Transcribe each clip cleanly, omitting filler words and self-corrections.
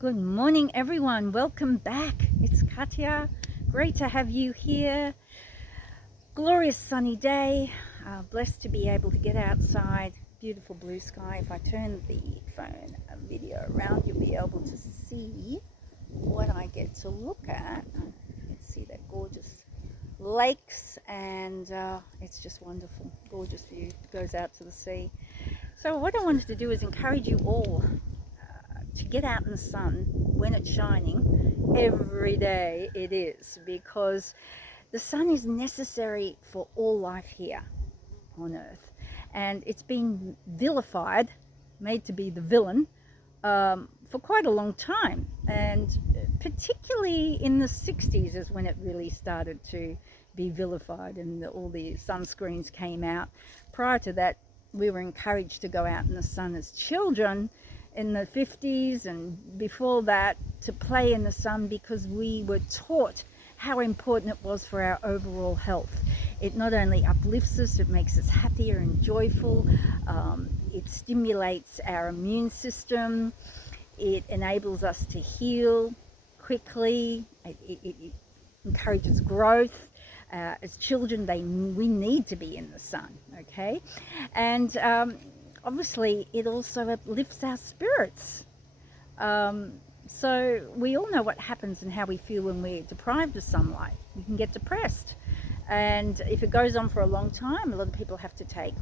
Good morning, everyone. Welcome back. It's Katya. Great to have you here. Glorious sunny day. Blessed to be able to get outside. Beautiful blue sky. If I turn the phone video around, you'll be able to see what I get to look at. You can see that gorgeous lakes, and it's just wonderful. Gorgeous view. It goes out to the sea. So what I wanted to do is encourage you all to get out in the sun when it's shining every day. It is, because the sun is necessary for all life here on earth, and it's been vilified, made to be the villain, for quite a long time, and particularly in the 60s is when it really started to be vilified, and all the sunscreens came out. Prior to that, we were encouraged to go out in the sun as children in the 50s, and before that to play in the sun, because we were taught how important it was for our overall health. It not only uplifts us, it makes us happier and joyful. It stimulates our immune system. It enables us to heal quickly. It encourages growth. As children, we need to be in the sun, okay? And obviously, it also uplifts our spirits. So we all know what happens and how we feel when we're deprived of sunlight. We can get depressed. And if it goes on for a long time, a lot of people have to take,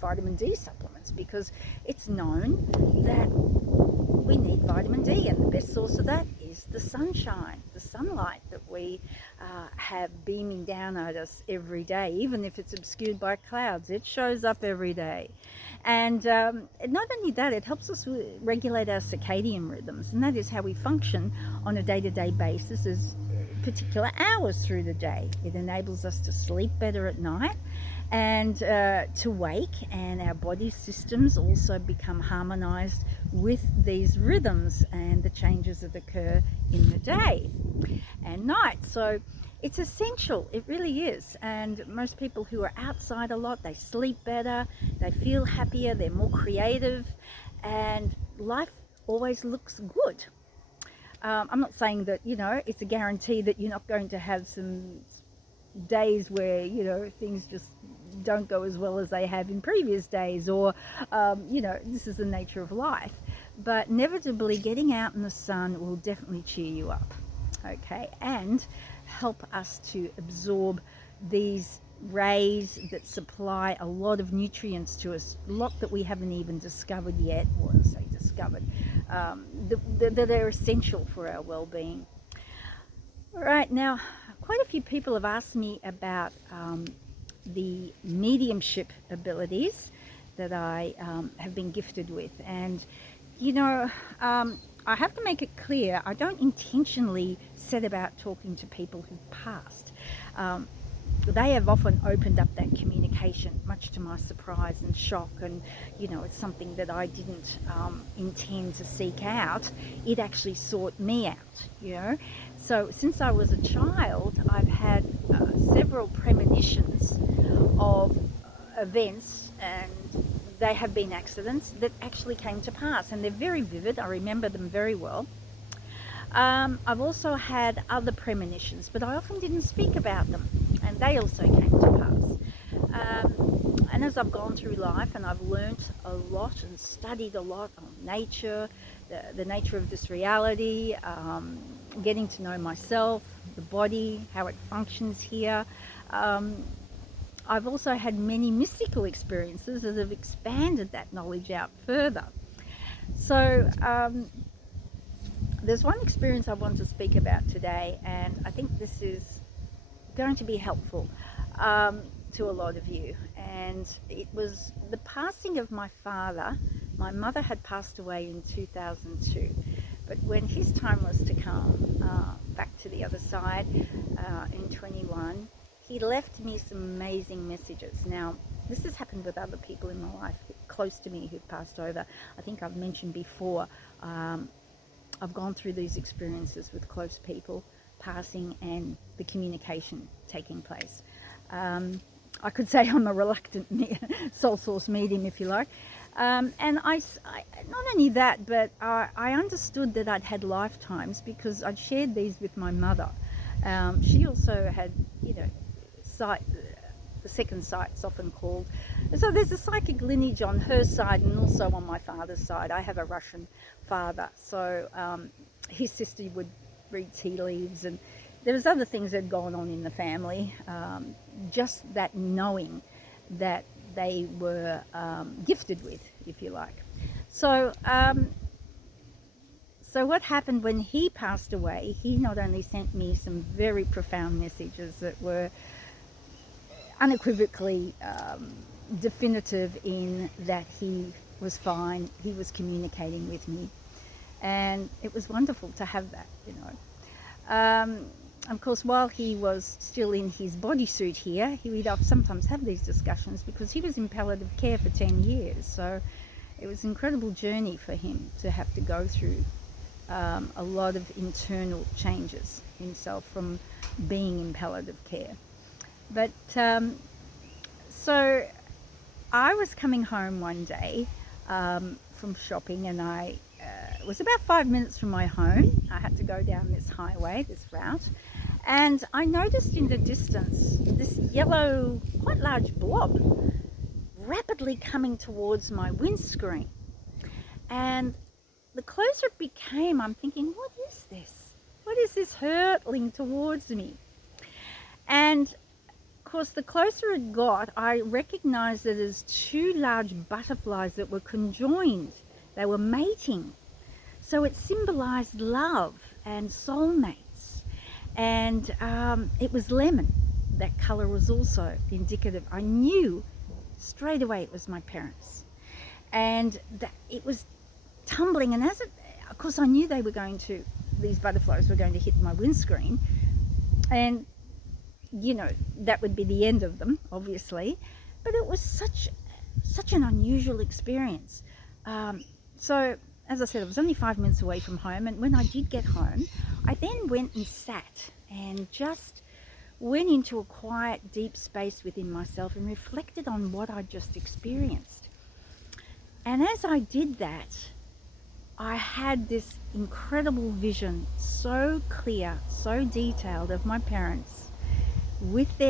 vitamin D supplements, because it's known that we need vitamin D, and the best source of that is the sunshine, the sunlight that we have beaming down at us every day. Even if it's obscured by clouds, it shows up every day. And not only that, it helps us regulate our circadian rhythms, and that is how we function on a day-to-day basis, as particular hours through the day. It enables us to sleep better at night and to wake, and our body systems also become harmonized with these rhythms and the changes that occur in the day and night. So it's essential, it really is. And most people who are outside a lot, they sleep better, they feel happier, they're more creative, and life always looks good. I'm not saying that, it's a guarantee that you're not going to have some days where, things just don't go as well as they have in previous days, or, this is the nature of life. But inevitably, getting out in the sun will definitely cheer you up, okay, and help us to absorb these rays that supply a lot of nutrients to us, a lot that we haven't even discovered yet, or say discovered, that are essential for our well-being. All right, now quite a few people have asked me about the mediumship abilities that I have been gifted with, and I have to make it clear, I don't intentionally set about talking to people who've passed. They have often opened up that communication, much to my surprise and shock, and it's something that I didn't intend to seek out. It actually sought me out, So since I was a child, I've had several premonitions of events, and they have been accidents that actually came to pass, and they're very vivid. I remember them very well. I've also had other premonitions, but I often didn't speak about them, and they also came to pass. And as I've gone through life, and I've learnt a lot and studied a lot on nature, the nature of this reality, getting to know myself, the body, how it functions here. I've also had many mystical experiences that have expanded that knowledge out further. So there's one experience I want to speak about today, and I think this is going to be helpful to a lot of you. And it was the passing of my father. My mother had passed away in 2002, but when his time was to come back to the other side in 21, he left me some amazing messages. Now, this has happened with other people in my life close to me who've passed over. I think I've mentioned before, I've gone through these experiences with close people passing and the communication taking place. I could say I'm a reluctant soul source medium, if you like. And not only that, but I understood that I'd had lifetimes because I'd shared these with my mother. She also had, sight, the second sight's often called. So there's a psychic lineage on her side and also on my father's side. I have a Russian father, so his sister would read tea leaves, and there was other things that had gone on in the family. Just that knowing that they were gifted with, if you like. So what happened when he passed away, he not only sent me some very profound messages that were unequivocally definitive in that he was fine, he was communicating with me, and it was wonderful to have that, Of course, while he was still in his bodysuit here, he would sometimes have these discussions because he was in palliative care for 10 years. So it was an incredible journey for him to have to go through a lot of internal changes himself from being in palliative care. But so I was coming home one day from shopping, and it was about 5 minutes from my home. I had to go down this highway, this route, and I noticed in the distance this yellow, quite large blob rapidly coming towards my windscreen. And the closer it became, I'm thinking, what is this? What is this hurtling towards me? And of course, the closer it got, I recognized it as two large butterflies that were conjoined. They were mating. So it symbolized love and soulmates. And it was lemon. That color was also indicative. I knew straight away it was my parents. And that it was tumbling. And of course, I knew these butterflies were going to hit my windscreen. And, that would be the end of them, obviously. But it was such an unusual experience. So, as I said, I was only 5 minutes away from home, and when I did get home, I then went and sat and just went into a quiet, deep space within myself and reflected on what I'd just experienced. And as I did that, I had this incredible vision, so clear, so detailed, of my parents with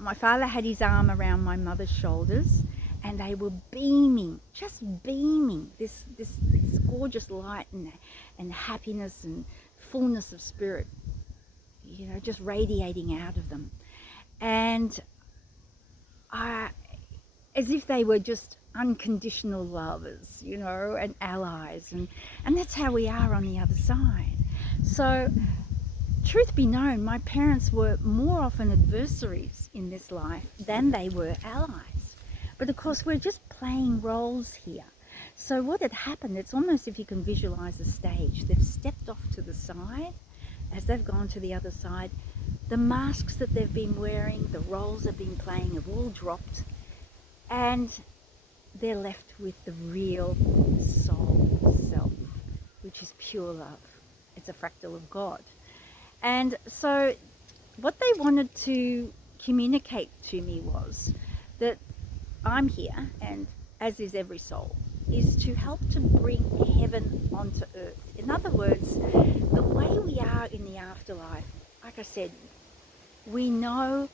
my father had his arm around my mother's shoulders, and they were beaming, just beaming, this gorgeous light and happiness and fullness of spirit, just radiating out of them. And as if they were just unconditional lovers, and allies. And that's how we are on the other side. So, truth be known, my parents were more often adversaries in this life than they were allies. But of course, we're just playing roles here. So what had happened, it's almost if you can visualize a stage. They've stepped off to the side. As they've gone to the other side, the masks that they've been wearing, the roles they've been playing have all dropped. And they're left with the real soul self, which is pure love. It's a fractal of God. And so what they wanted to communicate to me was that I'm here, and as is every soul, is to help to bring heaven onto earth. In other words, the way we are in the afterlife, like I said, we know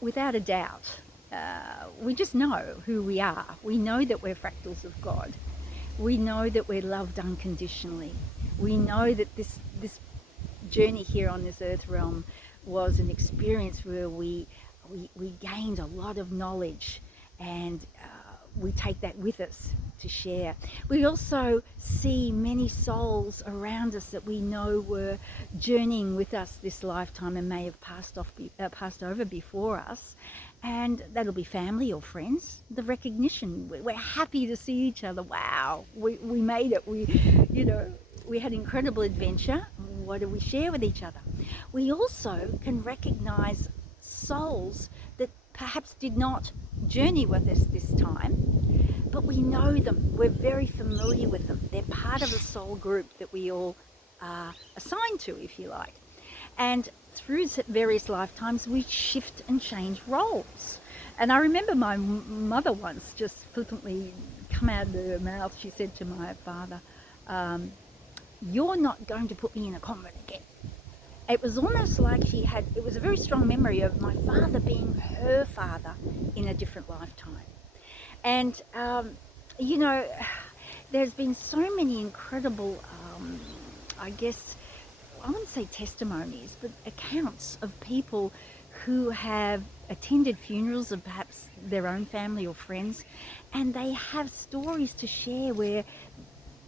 without a doubt, we just know who we are. We know that we're fractals of God. We know that we're loved unconditionally. We know that this journey here on this earth realm was an experience where we gained a lot of knowledge, and we take that with us to share. We also see many souls around us that we know were journeying with us this lifetime and may have passed over before us, and that'll be family or friends. The recognition, we're happy to see each other. Wow, we made it. We had incredible adventure. What do we share with each other? We also can recognize souls that perhaps did not journey with us this time, but we know them. We're very familiar with them. They're part of a soul group that we all are assigned to, if you like. And through various lifetimes, we shift and change roles. And I remember my mother once just flippantly come out of her mouth, she said to my father, "You're not going to put me in a convent again." It was almost like it was a very strong memory of my father being her father in a different lifetime. And, you know, there's been so many incredible, I guess, I wouldn't say testimonies, but accounts of people who have attended funerals of perhaps their own family or friends, and they have stories to share where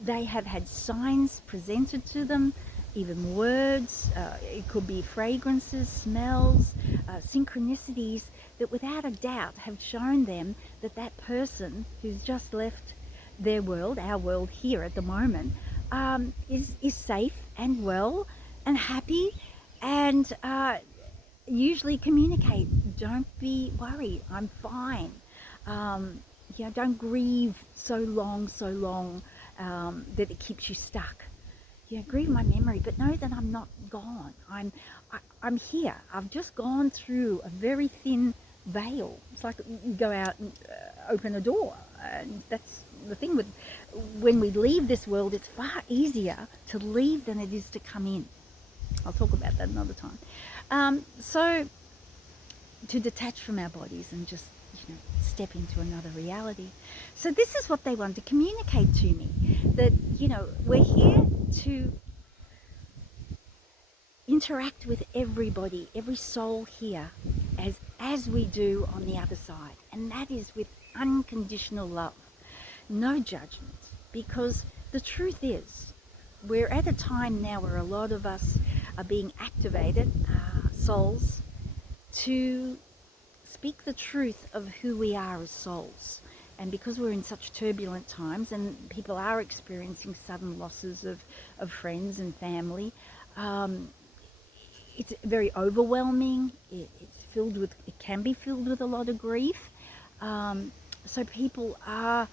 they have had signs presented to them, even words, it could be fragrances, smells, synchronicities that without a doubt have shown them that that person who's just left their world, our world here at the moment, is safe and well and happy, and usually communicate, "Don't be worried, I'm fine." Don't grieve so long that it keeps you stuck. Grieve my memory, but know that I'm not gone. I'm here. I've just gone through a very thin veil. It's like you go out and open a door, and that's the thing with when we leave this world. It's far easier to leave than it is to come in. I'll talk about that another time. So to detach from our bodies and just step into another reality. So this is what they want to communicate to me, that we're here to interact with everybody, every soul here, as we do on the other side, and that is with unconditional love, no judgment, because the truth is we're at a time now where a lot of us are being activated, souls, to speak the truth of who we are as souls. And because we're in such turbulent times and people are experiencing sudden losses of friends and family, it's very overwhelming. It can be filled with a lot of grief. So people are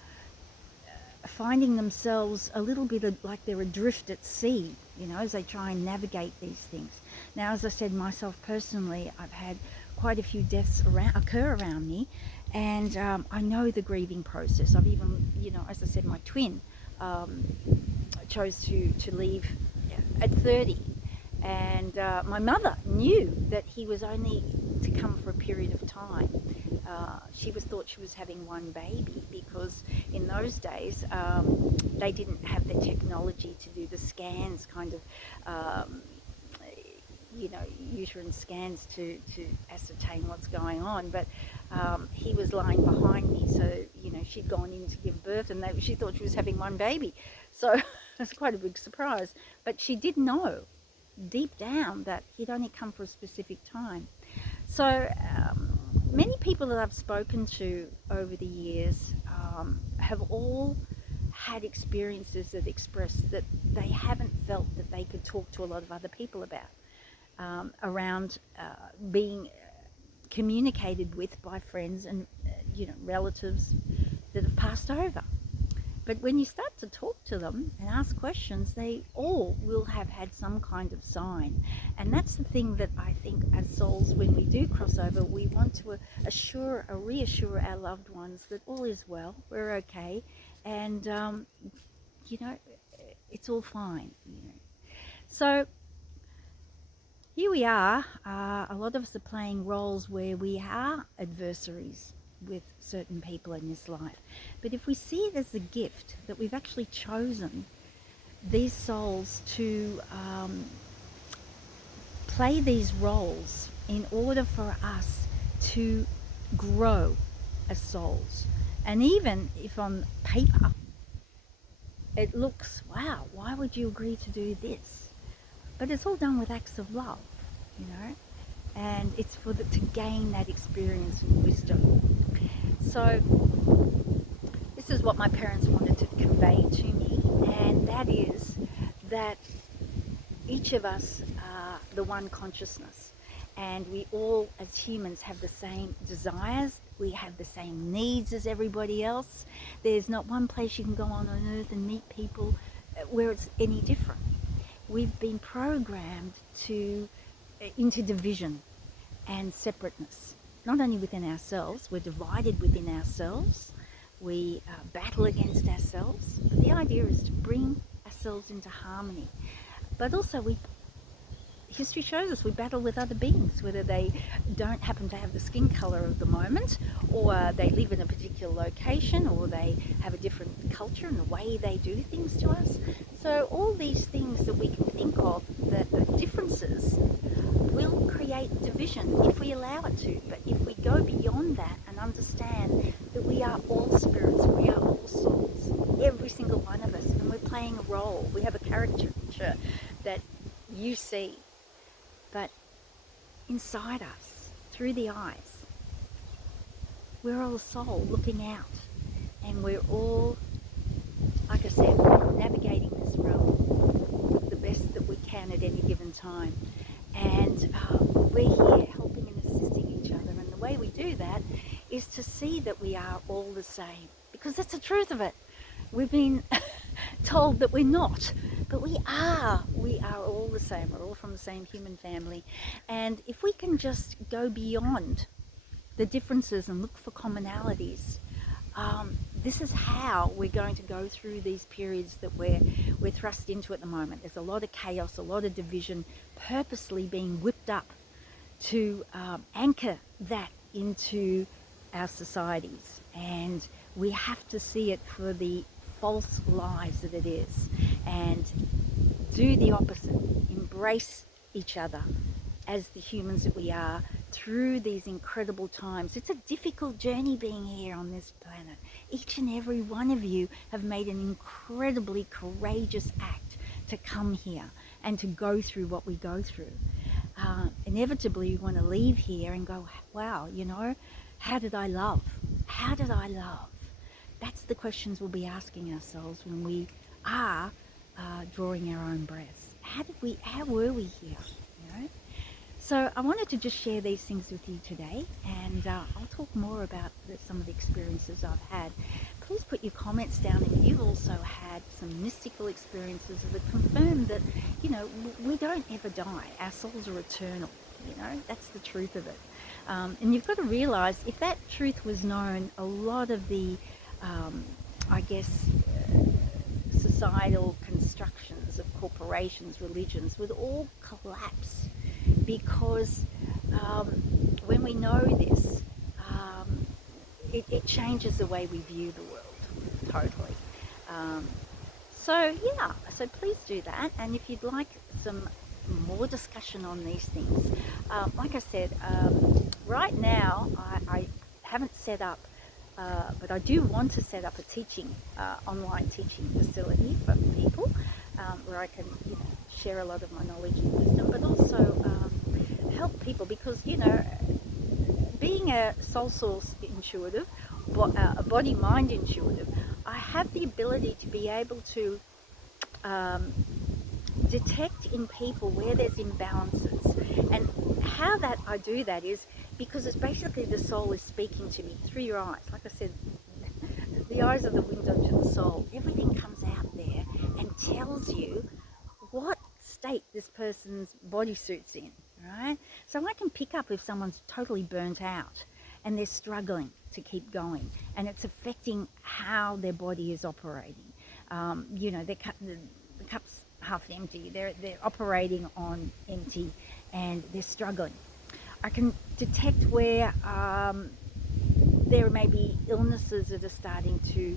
finding themselves a little bit like they're adrift at sea, as they try and navigate these things. Now, as I said, myself personally, I've had quite a few deaths occur around me, and I know the grieving process. I've even, as I said, my twin chose to leave at 30, and my mother knew that he was only to come for a period of time. She thought she was having one baby, because in those days they didn't have the technology to do the scans, kind of uterine scans to ascertain what's going on. But he was lying behind me, so she'd gone in to give birth, and she thought she was having one baby. So it's quite a big surprise. But she did know deep down that he'd only come for a specific time. So many people that I've spoken to over the years have all had experiences that express that they haven't felt that they could talk to a lot of other people about, around being communicated with by friends and relatives that have passed over. But when you start to talk to them and ask questions, they all will have had some kind of sign. And that's the thing that I think as souls, when we do cross over, we want to reassure our loved ones that all is well, we're okay, and it's all fine. So here we are. A lot of us are playing roles where we are adversaries with certain people in this life. But if we see it as a gift that we've actually chosen these souls to play these roles in order for us to grow as souls. And even if on paper it looks, wow, why would you agree to do this? But it's all done with acts of love, and it's to gain that experience and wisdom. So this is what my parents wanted to convey to me, and that is that each of us are the one consciousness, and we all as humans have the same desires, we have the same needs as everybody else. There's not one place you can go on earth and meet people where it's any different. We've been programmed into division and separateness. not only within ourselves, we're divided within ourselves, we battle against ourselves, but the idea is to bring ourselves into harmony. But also history shows us we battle with other beings, whether they don't happen to have the skin color of the moment, or they live in a particular location, or they have a different culture and the way they do things to us. So all these things that we can think of that are differences will create division if we allow it to. But if we go beyond that and understand that we are all spirits, we are all souls, every single one of us, and we're playing a role. We have a caricature that you see, but inside us, through the eyes, we're all a soul looking out, and we're all, like I said, navigating this realm the best that we can at any given time. And we're here helping and assisting each other, and the way we do that is to see that we are all the same, because that's the truth of it. We've been told that we're not, but we are all the same. We're all from the same human family. And if we can just go beyond the differences and look for commonalities, this is how we're going to go through these periods that we're thrust into at the moment. There's a lot of chaos, a lot of division purposely being whipped up to anchor that into our societies. And we have to see it for the false lies that it is, and do the opposite. Embrace each other as the humans that we are through these incredible times. It's a difficult journey being here on this planet. Each and every one of you have made an incredibly courageous act to come here and to go through what we go through. Inevitably, you want to leave here and go, wow, you know, how did I love? How did I love? That's the questions we'll be asking ourselves when we are drawing our own breaths. How were we here? You know? So I wanted to just share these things with you today, and I'll talk more about some of the experiences I've had. Please put your comments down if you've also had some mystical experiences that confirm that, you know, we don't ever die. Our souls are eternal. You know, that's the truth of it. And you've got to realize, if that truth was known, a lot of the societal constructions of corporations, religions, would all collapse, because when we know this, it changes the way we view the world, totally. So please do that. And if you'd like some more discussion on these things, like I said, right now I haven't set up, but I do want to set up a teaching, online teaching facility for people, where I can, you know, share a lot of my knowledge and wisdom, but also help people, because, you know, being a soul source intuitive, a body-mind intuitive, I have the ability to be able to detect in people where there's imbalances. And how that I do that is because it's basically the soul is speaking to me through your eyes. Like I said, the eyes are the window to the soul. Everything comes out there and tells you what state this person's bodysuit's in, right? So I can pick up if someone's totally burnt out and they're struggling to keep going, and it's affecting how their body is operating. You know, the cup's half empty, they're operating on empty, and they're struggling. I can detect where there may be illnesses that are starting to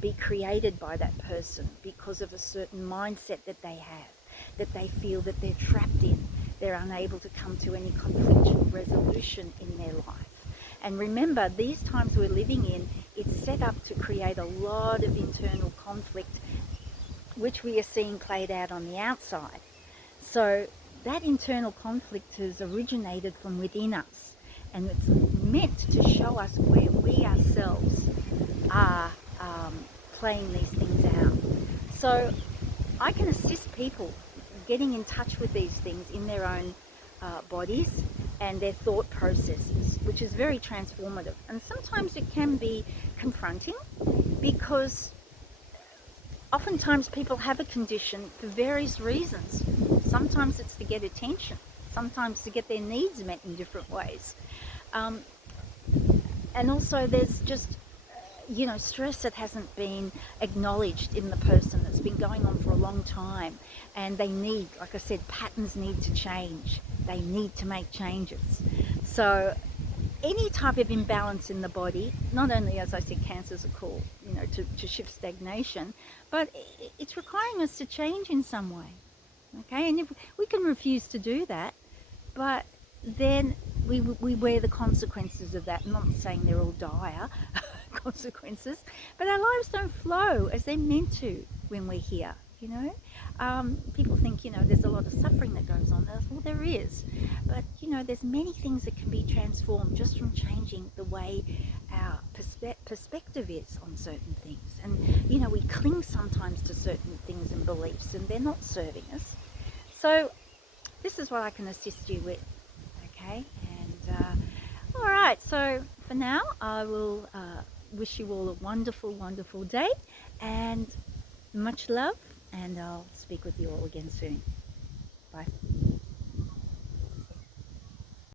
be created by that person because of a certain mindset that they have, that they feel that they're trapped in. They're unable to come to any conflictual resolution in their life. And remember, these times we're living in, it's set up to create a lot of internal conflict, which we are seeing played out on the outside. So that internal conflict has originated from within us, and it's meant to show us where we ourselves are playing these things out. So I can assist people getting in touch with these things in their own bodies and their thought processes, which is very transformative. And sometimes it can be confronting, because oftentimes people have a condition for various reasons. Sometimes it's to get attention, sometimes to get their needs met in different ways. Um, and also there's just stress that hasn't been acknowledged in the person, that's been going on for a long time, and they need, like I said, patterns need to change, they need to make changes. So any type of imbalance in the body, not only, as I said, cancers are called, to shift stagnation, but it's requiring us to change in some way. Okay, and if we can refuse to do that, but then we wear the consequences of that. I'm not saying they're all dire consequences, but our lives don't flow as they're meant to when we're here. People think there's a lot of suffering that goes on. Well, there is, but there's many things that can be transformed just from changing the way our perspective is on certain things. And we cling sometimes to certain things and beliefs, and they're not serving us. So this is what I can assist you with. Okay, and all right, so for now I will wish you all a wonderful, wonderful day, and much love, and I'll speak with you all again soon.